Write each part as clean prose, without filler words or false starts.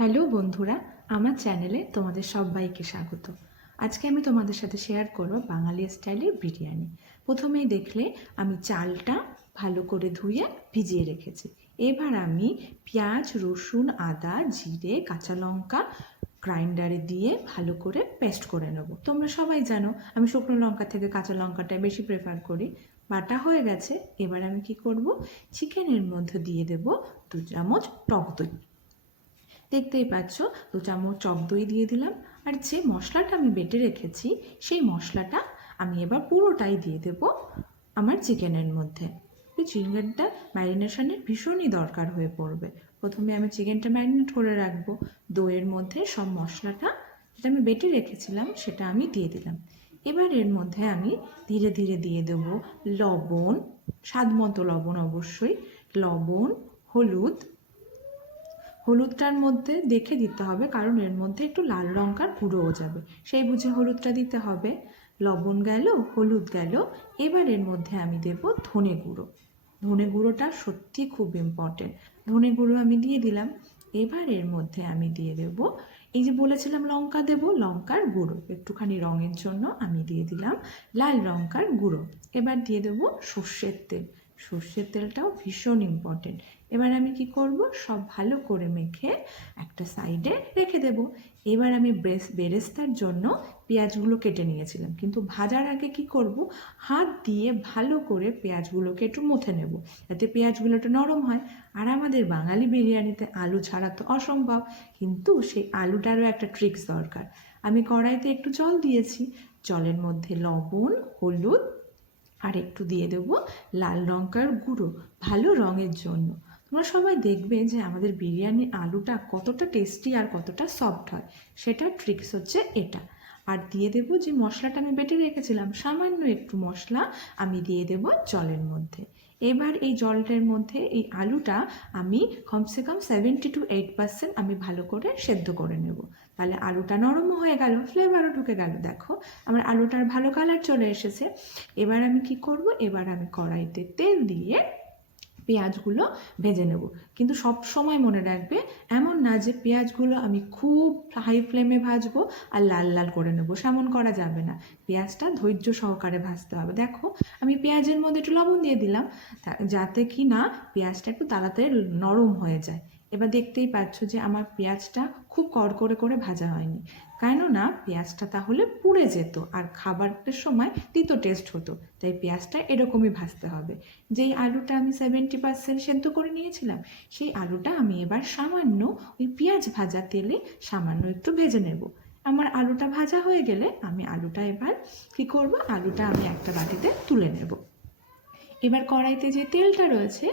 Hello বন্ধুরা, আমার চ্যানেলে তোমাদের সবাইকে স্বাগত। আজকে আমি তোমাদের সাথে শেয়ার করব বাঙালি স্টাইলের বিরিয়ানি। প্রথমেই দেখলে আমি চালটা ভালো করে ধুয়ে ভিজিয়ে রেখেছি। এবার আমি পেঁয়াজ, রসুন, আদা, জিরে, কাঁচা লঙ্কা গ্রাইন্ডারে দিয়ে ভালো করে পেস্ট করে নেব। তোমরা সবাই জানো আমি শুকনো লঙ্কা থেকে কাঁচা লঙ্কাটা বেশি প্রেফার করি। বাটা হয়ে গেছে। এবার আমি কি করব, চিকেনের মধ্যে দিয়ে দেব 2 চামচ টক দই। দেখতেই পাচ্ছ 2 চামচ টক দই দিয়ে দিলাম। আর যে মশলাটা আমি বেটে রেখেছি সেই মশলাটা আমি এবার পুরোটাই দিয়ে দেব আমার চিকেনের মধ্যে। এই চিকেনটা ম্যারিনেশনের ভীষণই দরকার হয়ে পড়বে। প্রথমে আমি চিকেনটা ম্যারিনেট করে রাখবো। দইয়ের মধ্যে সব মশলাটা যেটা আমি বেটে রেখেছিলাম সেটা আমি দিয়ে দিলাম। এবার এর মধ্যে আমি ধীরে ধীরে দিয়ে দেব লবণ, স্বাদ মতো লবণ, অবশ্যই লবণ, হলুদ। হলুদটার মধ্যে দেখে দিতে হবে, কারণ এর মধ্যে একটু লাল লঙ্কার গুঁড়োও যাবে, সেই বুঝে হলুদটা দিতে হবে। লবণ গেল, হলুদ গেল। এবার এর মধ্যে আমি দেব ধনে গুঁড়ো। ধনে গুঁড়োটা সত্যি খুব ইম্পর্টেন্ট। ধনে গুঁড়ো আমি দিয়ে দিলাম। এবার এর মধ্যে আমি দিয়ে দেব, এই যে বলেছিলাম লঙ্কা দেব, লঙ্কার গুঁড়ো একটুখানি রঙের জন্য আমি দিয়ে দিলাম লাল লঙ্কার গুঁড়ো। এবার দিয়ে দেব সর্ষের তেল। সর্ষের তেলটাও ভীষণ ইম্পর্টেন্ট। এবার আমি কি করব, সব ভালো করে মেখে একটা সাইডে রেখে দেব। এবার আমি বেরেস্তার জন্য পেঁয়াজগুলো কেটে নিয়েছিলাম, কিন্তু ভাজার আগে কি করব, হাত দিয়ে ভালো করে পেঁয়াজগুলোকে একটু মুথে নেব, যাতে পেঁয়াজগুলো একটু নরম হয়। আর আমাদের বাঙালি বিরিয়ানিতে আলু ছাড়া তো অসম্ভব, কিন্তু সেই আলুটারও একটা ট্রিক্স দরকার। আমি কড়াইতে একটু জল দিয়েছি, জলের মধ্যে লবণ, হলুদ আর একটু দিয়ে দেবো লাল লঙ্কার গুঁড়ো, ভালো রঙের জন্য। তোমরা সবাই দেখবে যে আমাদের বিরিয়ানির আলুটা কতটা টেস্টি আর কতটা সফট হয়, সেটার ট্রিক্স হচ্ছে এটা। আর দিয়ে দেবো যে মশলাটা আমি বেটে রেখেছিলাম, সামান্য একটু মশলা আমি দিয়ে দেবো জলের মধ্যে। এবার এই জলটার মধ্যে এই আলুটা আমি কমসে কম 70-8% আমি ভালো করে সেদ্ধ করে নেব। তাহলে আলুটা নরমও হয়ে গেল, ফ্লেভারও ঢুকে গেল। দেখো আমার আলুটার ভালো কালার চলে এসেছে। এবার আমি কি করব, এবার আমি কড়াইতে তেল দিয়ে পেঁয়াজগুলো ভেজে নেব। কিন্তু সব সময় মনে রাখবে, এমন না যে পেঁয়াজগুলো আমি খুব হাই ফ্লেমে ভাজবো আর লাল লাল করে নেবো, সেমন করা যাবে না। পেঁয়াজটা ধৈর্য সহকারে ভাজতে হবে। দেখো আমি পেঁয়াজের মধ্যে একটু লবণ দিয়ে দিলাম, যাতে কি না পেঁয়াজটা একটু তাড়াতাড়ি নরম হয়ে যায়। এবার দেখতেই পাচ্ছ যে আমার পেঁয়াজটা খুব কড়কড়ে করে ভাজা হয়নি, কেননা পেঁয়াজটা তাহলে পুড়ে যেত আর খাবারের সময় তিতো টেস্ট হতো। তাই পেঁয়াজটা এরকমই ভাজতে হবে। যেই আলুটা আমি 70% সেদ্ধ করে নিয়েছিলাম, সেই আলুটা আমি এবার সামান্য ওই পেঁয়াজ ভাজা তেলে সামান্য একটু ভেজে নেব। আমার আলুটা ভাজা হয়ে গেলে আমি আলুটা এবার কী করব, আলুটা আমি একটা বাটিতে তুলে নেব। এবার কড়াইতে যে তেলটা রয়েছে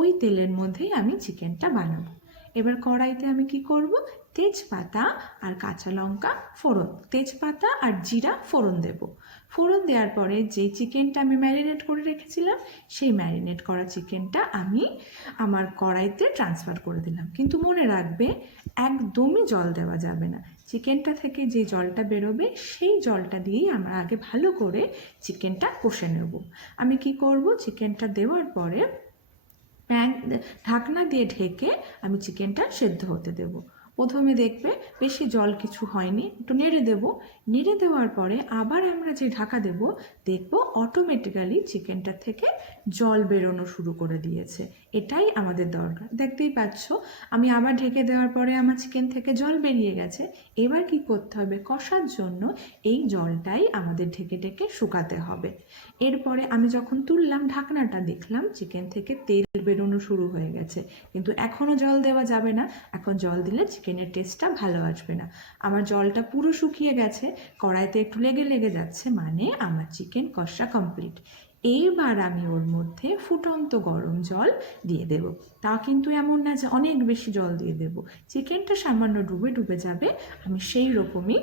ওই তেলের মধ্যেই আমি চিকেনটা বানাবো। এবার কড়াইতে আমি কি করব, তেজপাতা আর কাঁচা লঙ্কা ফোড়ন, তেজপাতা আর জিরা ফোড়ন দেব। ফোড়ন দেওয়ার পরে যে চিকেনটা আমি ম্যারিনেট করে রেখেছিলাম, সেই ম্যারিনেট করা চিকেনটা আমি আমার কড়াইতে ট্রান্সফার করে দিলাম। কিন্তু মনে রাখবে, একদমই জল দেওয়া যাবে না। চিকেনটা থেকে যে জলটা বেরোবে সেই জলটা দিয়েই আমরা আগে ভালো করে চিকেনটা কষে নেব। আমি কি করব, চিকেনটা দেওয়ার পরে ঢাকনা দিয়ে ঢেকে আমি চিকেনটা সেদ্ধ হতে দেব। প্রথমে দেখবে বেশি জল কিছু হয়নি, একটু নেড়ে দেব। নেড়ে দেওয়ার পরে আবার আমরা যে ঢাকা দেব, দেখব অটোমেটিক্যালি চিকেনটা থেকে জল বেরোনো শুরু করে দিয়েছে। এটাই আমাদের দরকার। দেখতেই পাচ্ছ আমি আবার ঢেকে দেওয়ার পরে আমার চিকেন থেকে জল বেরিয়ে গেছে। এবার কি করতে হবে, কষার জন্য এই জলটাই আমাদের ঢেকে ঢেকে শুকাতে হবে। এরপরে আমি যখন তুললাম ঢাকনাটা, দেখলাম চিকেন থেকে তেল বেরোনো শুরু হয়ে গেছে, কিন্তু এখনও জল দেওয়া যাবে না। এখন জল দিলে চিকেনের টেস্টটা ভালো আসবে না। আমার জলটা পুরো শুকিয়ে গেছে, কড়াইতে একটু লেগে লেগে যাচ্ছে, মানে আমার চিকেন কষা কমপ্লিট। এইবার আমি ওর মধ্যে ফুটন্ত গরম জল দিয়ে দেব। তা কিন্তু এমন না যে অনেক বেশি জল দিয়ে দেব, চিকেনটা সামান্য ডুবে ডুবে যাবে, আমি সেই রকমই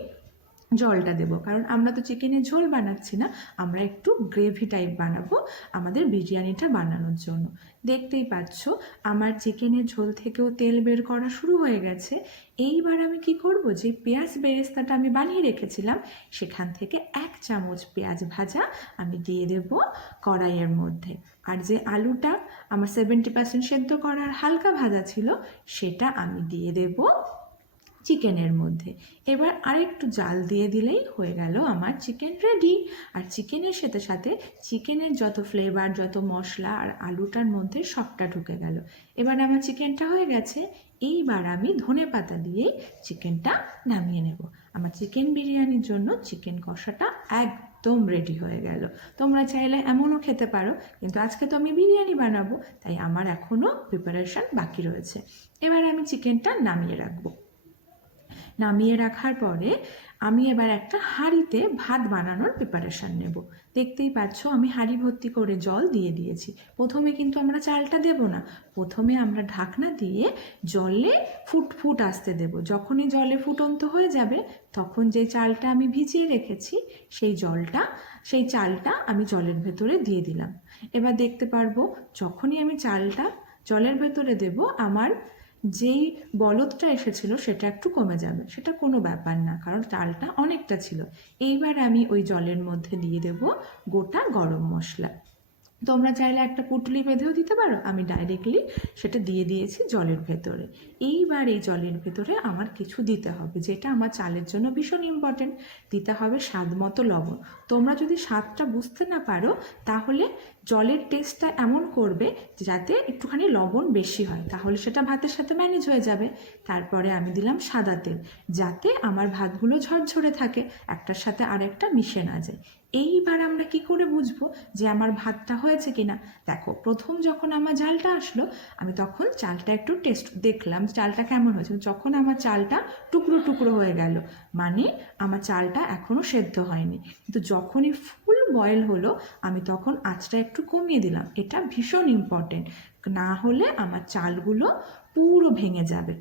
জলটা দেব। কারণ আমরা তো চিকেনের ঝোল বানাচ্ছি না, আমরা একটু গ্রেভি টাইপ বানাবো আমাদের বিরিয়ানিটা বানানোর জন্য। দেখতেই পাচ্ছ আমার চিকেনের ঝোল থেকেও তেল বের করা শুরু হয়ে গেছে। এইবার আমি কি করব, যে পেঁয়াজ বেরেস্তাটা আমি বানিয়ে রেখেছিলাম, সেখান থেকে 1 চামচ পেঁয়াজ ভাজা আমি দিয়ে দেব কড়াইয়ের মধ্যে। আর যে আলুটা আমার 70% সেদ্ধ করার হালকা ভাজা ছিল, সেটা আমি দিয়ে দেব চিকেনের মধ্যে। এবার আরেকটু জাল দিয়ে দিলেই হয়ে গেল আমার চিকেন রেডি। আর চিকেনের সাথে সাথে চিকেনের যত ফ্লেভার, যত মশলা আর আলুটার মধ্যে সবটা ঢুকে গেল। এবার আমার চিকেনটা হয়ে গেছে। এইবার আমি ধনেপাতা দিয়ে চিকেনটা নামিয়ে নেব। আমার চিকেন বিরিয়ানির জন্য চিকেন কষাটা একদম রেডি হয়ে গেল। তোমরা চাইলে এমনও খেতে পারো, কিন্তু আজকে তো আমি বিরিয়ানি বানাবো, তাই আমার এখনও প্রিপারেশন বাকি রয়েছে। এবার আমি চিকেনটা নামিয়ে রাখবো। নামিয়ে রাখার পরে আমি এবার একটা হাঁড়িতে ভাত বানানোর প্রিপারেশান নেব। দেখতেই পাচ্ছ আমি হাঁড়ি ভর্তি করে জল দিয়ে দিয়েছি। প্রথমে কিন্তু আমরা চালটা দেব না, প্রথমে আমরা ঢাকনা দিয়ে জলে ফুট আসতে দেব। যখনই জলে ফুটন্ত হয়ে যাবে তখন যে চালটা আমি ভিজিয়ে রেখেছি সেই চালটা আমি জলের ভেতরে দিয়ে দিলাম। এবার দেখতে পারবো যখনই আমি চালটা জলের ভেতরে দেব আমার যেই বলদটা এসেছিল সেটা একটু কমে যাবে। সেটা কোনো ব্যাপার না, কারণ চালটা অনেকটা ছিল। এইবার আমি ওই জলের মধ্যে দিয়ে দেব গোটা গরম মশলা। তোমরা চাইলে একটা পুঁটলি বেঁধেও দিতে পারো, আমি ডাইরেক্টলি সেটা দিয়ে দিয়েছি জলের ভেতরে। এইবার এই জলের ভেতরে আমার কিছু দিতে হবে, যেটা আমার চালের জন্য ভীষণ ইম্পর্টেন্ট। দিতে হবে স্বাদ মতো লবণ। তোমরা যদি স্বাদটা বুঝতে না পারো তাহলে জলের টেস্টটা এমন করবে যাতে একটুখানি লবণ বেশি হয়, তাহলে সেটা ভাতের সাথে ম্যানেজ হয়ে যাবে। তারপরে আমি দিলাম সাদা তেল, যাতে আমার ভাতগুলো ঝরঝরে থাকে, একটার সাথে আরেকটা মিশে না যায়। এইবার আমরা কি করে বুঝবো যে আমার ভাতটা হয়েছে কিনা? দেখো, প্রথম যখন আমার জালটা আসলো আমি তখন চালটা একটু টেস্ট দেখলাম চালটা কেমন হয়েছে। যখন আমার চালটা টুকরো টুকরো হয়ে গেল মানে আমার চালটা এখনও সেদ্ধ হয়নি। কিন্তু যখনই ফুল বয়েল হলো আমি তখন আঁচটা একটু কমিয়ে দিলাম। এটা ভীষণ ইম্পর্টেন্ট, না হলে আমার চালগুলো পুরো ভেঙে যাবে।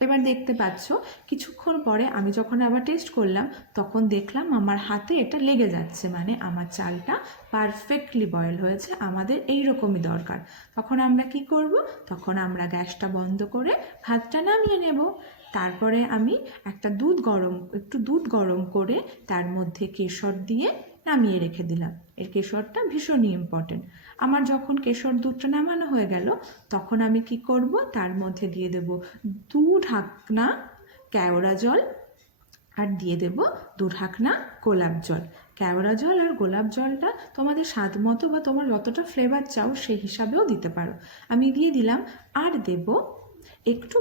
এবার দেখতে পাচ্ছ কিছুক্ষণ পরে আমি যখন আবার টেস্ট করলাম তখন দেখলাম আমার হাতে এটা লেগে যাচ্ছে, মানে আমার চালটা পারফেক্টলি বয়েল হয়েছে। আমাদের এই রকমই দরকার। তখন আমরা কি করব? তখন আমরা গ্যাসটা বন্ধ করে ভাতটা নামিয়ে নেব। তারপরে আমি একটু দুধ গরম করে তার মধ্যে কেশর দিয়ে নামিয়ে রেখে দিলাম। এর কেশরটা ভীষণই ইম্পর্টেন্ট। আমার যখন কেশর দুধটা নামানো হয়ে গেল তখন আমি কি করব? তার মধ্যে দিয়ে দেব 2 ঢাকনা কেওড়া জল আর দিয়ে দেব 2 ঢাকনা গোলাপ জল। কেওড়া জল আর গোলাপ জলটা তোমাদের স্বাদ মতো বা তোমার যতটা ফ্লেভার চাও সেই হিসাবেও দিতে পারো। আমি দিয়ে দিলাম। আর দেব একটু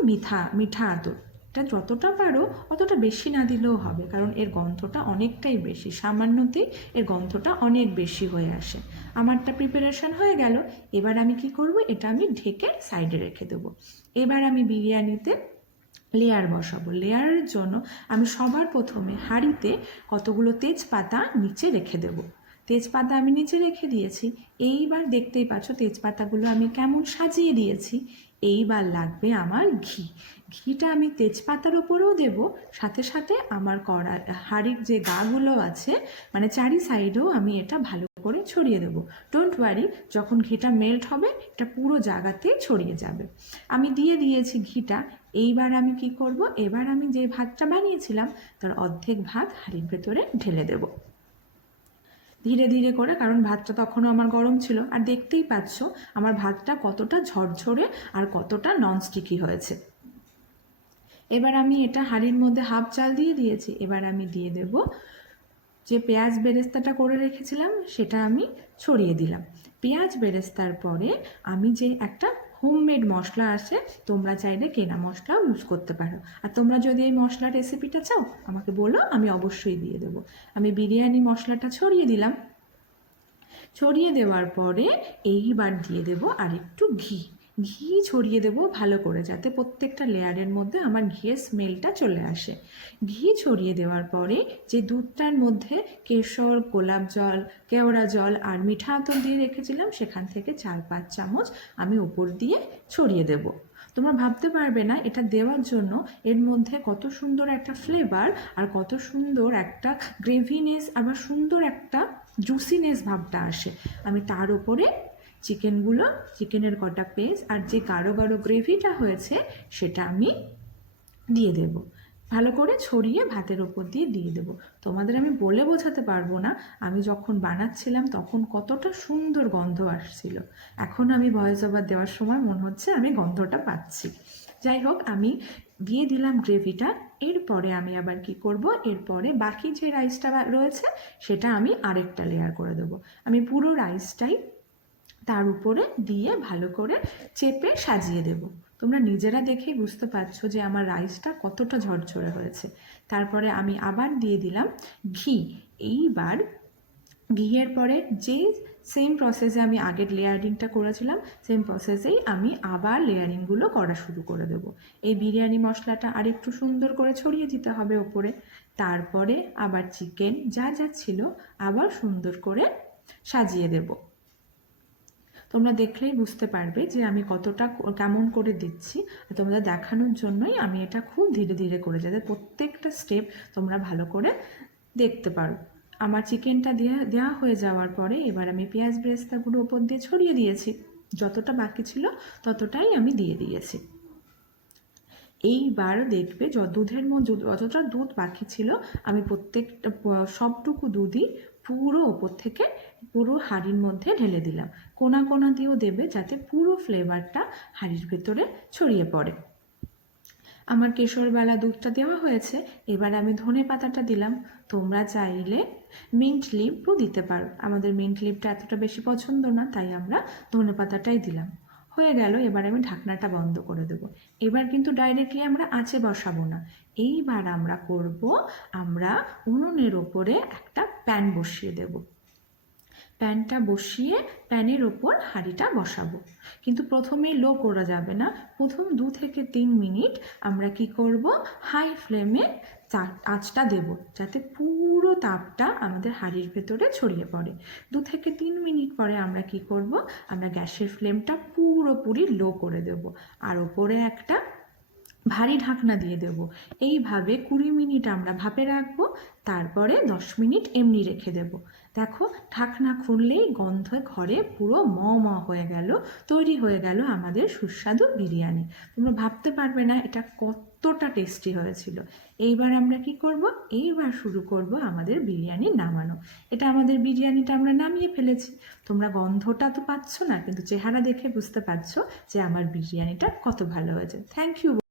মিঠা আতর। এটা যতটা পারো অতটা বেশি না দিলেও হবে, কারণ এর গন্ধটা অনেকটাই বেশি, সামান্যতেই এর গন্ধটা অনেক বেশি হয়ে আসে। আমারটা প্রিপারেশন হয়ে গেল। এবার আমি কি করব? এটা আমি ঢেকে সাইডে রেখে দেবো। এবার আমি বিরিয়ানিতে লেয়ার বসাবো। লেয়ারের জন্য আমি সবার প্রথমে হাঁড়িতে কতগুলো তেজপাতা নিচে রেখে দেব। তেজপাতা আমি নিচে রেখে দিয়েছি। এইবার দেখতেই পাচ্ছ তেজপাতাগুলো আমি কেমন সাজিয়ে দিয়েছি। এইবার লাগবে আমার ঘি। ঘিটা আমি তেজপাতার ওপরেও দেব, সাথে সাথে আমার হাঁড়ির যে গাগুলো আছে মানে চারি সাইডেও আমি এটা ভালো করে ছড়িয়ে দেব। ডোন্ট ওয়ারি, যখন ঘিটা মেল্ট হবে এটা পুরো জায়গাতে ছড়িয়ে যাবে। আমি দিয়ে দিয়েছি ঘিটা। এইবার আমি কি করব? এবার আমি যে ভাতটা বানিয়েছিলাম তার অর্ধেক ভাত হাঁড়ির ভেতরে ঢেলে দেব ধীরে ধীরে করে, কারণ ভাতটা তখনও আমার গরম ছিল। আর দেখতেই পাচ্ছ আমার ভাতটা কতটা ঝরঝরে আর কতটা ননস্টিকি হয়েছে। এবার আমি এটা হাঁড়ির মধ্যে হাফ চাল দিয়ে দিয়েছি। এবার আমি দিয়ে দেব যে পেঁয়াজ বেরেস্তাটা করে রেখেছিলাম সেটা আমি ছড়িয়ে দিলাম। পেঁয়াজ বেরেস্তার পরে আমি যে একটা হোমমেড মশলা আছে, তোমরা চাইলে কেনা মশলাও ইউজ করতে পারো। আর তোমরা যদি এই মশলার রেসিপিটা চাও আমাকে বলো, আমি অবশ্যই দিয়ে দেবো। আমি বিরিয়ানি মশলাটা ছড়িয়ে দিলাম। ছড়িয়ে দেওয়ার পরে এইবার দিয়ে দেব আর একটু ঘি ছড়িয়ে দেব ভালো করে, যাতে প্রত্যেকটা লেয়ারের মধ্যে আমার ঘিয়ের স্মেলটা চলে আসে। ঘি ছড়িয়ে দেওয়ার পরে যে দুধটার মধ্যে কেশর, গোলাপ জল, কেওড়া জল আর মিঠা আতর দিয়ে রেখেছিলাম সেখান থেকে 4-5 চামচ আমি উপর দিয়ে ছড়িয়ে দেব। তোমরা ভাবতে পারবে না এটা দেওয়ার জন্য এর মধ্যে কত সুন্দর একটা ফ্লেভার আর কত সুন্দর একটা গ্রেভিনেস, আবার সুন্দর একটা জুসিনেস ভাবটা আসে। আমি তার উপরে চিকেনের কটা পিস আর যে গাঢ় গাঢ় গ্রেভিটা হয়েছে সেটা আমি দিয়ে দেব। ভালো করে ছড়িয়ে ভাতের ওপর দিয়ে দেব। তোমাদের আমি বলে বোঝাতে পারবো না আমি যখন বানাচ্ছিলাম তখন কতটা সুন্দর গন্ধ আসছিল। এখন আমি ভয়েস ওভার দেওয়ার সময় মনে হচ্ছে আমি গন্ধটা পাচ্ছি। যাই হোক, আমি দিয়ে দিলাম গ্রেভিটা। এরপরে আমি আবার কি করব, এরপরে বাকি যে রাইসটা রয়েছে সেটা আমি আরেকটা লেয়ার করে দেবো। আমি পুরো রাইসটাই তার উপরে দিয়ে ভালো করে চেপে সাজিয়ে দেব। তোমরা নিজেরা দেখেই বুঝতে পারছো যে আমার রাইসটা কতটা ঝরঝরে হয়েছে। তারপরে আমি আবার দিয়ে দিলাম ঘি। এইবার ঘিয়ের পরে যেই সেম প্রসেসে আমি আগের লেয়ারিংটা করেছিলাম, সেম প্রসেসেই আমি আবার লেয়ারিংগুলো করা শুরু করে দেবো। এই বিরিয়ানি মশলাটা আরেকটু সুন্দর করে ছড়িয়ে দিতে হবে ওপরে। তারপরে আবার চিকেন যা যা ছিল আবার সুন্দর করে সাজিয়ে দেবো। তোমরা দেখলেই বুঝতে পারবে যে আমি কতটা কেমন করে দিচ্ছি। তোমাদের দেখানোর জন্যই আমি এটা খুব ধীরে ধীরে করে যাতে প্রত্যেকটা স্টেপ তোমরা ভালো করে দেখতে পারো। আমার চিকেনটা দেওয়া হয়ে যাওয়ার পরে এবার আমি পেঁয়াজ বেরেস্তাগুলো ওপর দিয়ে ছড়িয়ে দিয়েছি। যতটা বাকি ছিল ততটাই আমি দিয়ে দিয়েছি। এইবার দেখবে দুধের মধ্যে যতটা দুধ বাকি ছিল আমি প্রত্যেকটা সবটুকু দুধই পুরো ওপর থেকে পুরো হাঁড়ির মধ্যে ঢেলে দিলাম। কোনা কোনা দিয়েও দেবে যাতে পুরো ফ্লেভারটা হাঁড়ির ভেতরে ছড়িয়ে পড়ে। আমার কেশরবালা দুধটা দেওয়া হয়েছে। এবার আমি ধনে পাতাটা দিলাম। তোমরা চাইলে মিন্ট লিভও দিতে পারো। আমাদের মিন্ট লিভটা এতটা বেশি পছন্দ না, তাই আমরা ধনে পাতাটাই দিলাম। হয়ে গেল। এবার আমি ঢাকনাটা বন্ধ করে দেবো। এবার কিন্তু ডাইরেক্টলি আমরা আঁচে বসাবো না। এইবার আমরা করব, আমরা উনুনের ওপরে একটা প্যান বসিয়ে দেব। প্যানটা বসিয়ে প্যানের ওপর হাঁড়িটা বসাবো। কিন্তু প্রথমেই লো করা যাবে না। প্রথম 2 থেকে 3 মিনিট আমরা কি করব, হাই ফ্লেমে আঁচটা দেব যাতে পুরো তাপটা আমাদের হাঁড়ির ভেতরে ছড়িয়ে পড়ে। 2 থেকে 3 মিনিট পরে আমরা কি করব, আমরা গ্যাসের ফ্লেমটা পুরোপুরি লো করে দেব আর ওপরে একটা ভারী ঢাকনা দিয়ে দেব। এইভাবে 20 মিনিট আমরা ভাপে রাখবো। তারপরে 10 মিনিট এমনি রেখে দেব। দেখো ঢাকনা খুললেই গন্ধে ঘরে পুরো ম ম হয়ে গেল। তৈরি হয়ে গেল আমাদের সুস্বাদু বিরিয়ানি। তোমরা ভাবতে পারবে না এটা কতটা টেস্টি হয়েছিল। এইবার আমরা কি করব, এইবার শুরু করব আমাদের বিরিয়ানি নামানো। এটা আমাদের বিরিয়ানিটা আমরা নামিয়ে ফেলেছি। তোমরা গন্ধটা তো পাচ্ছ না, কিন্তু চেহারা দেখে বুঝতে পারছো যে আমার বিরিয়ানিটা কত ভালো হয়েছে। Thank you.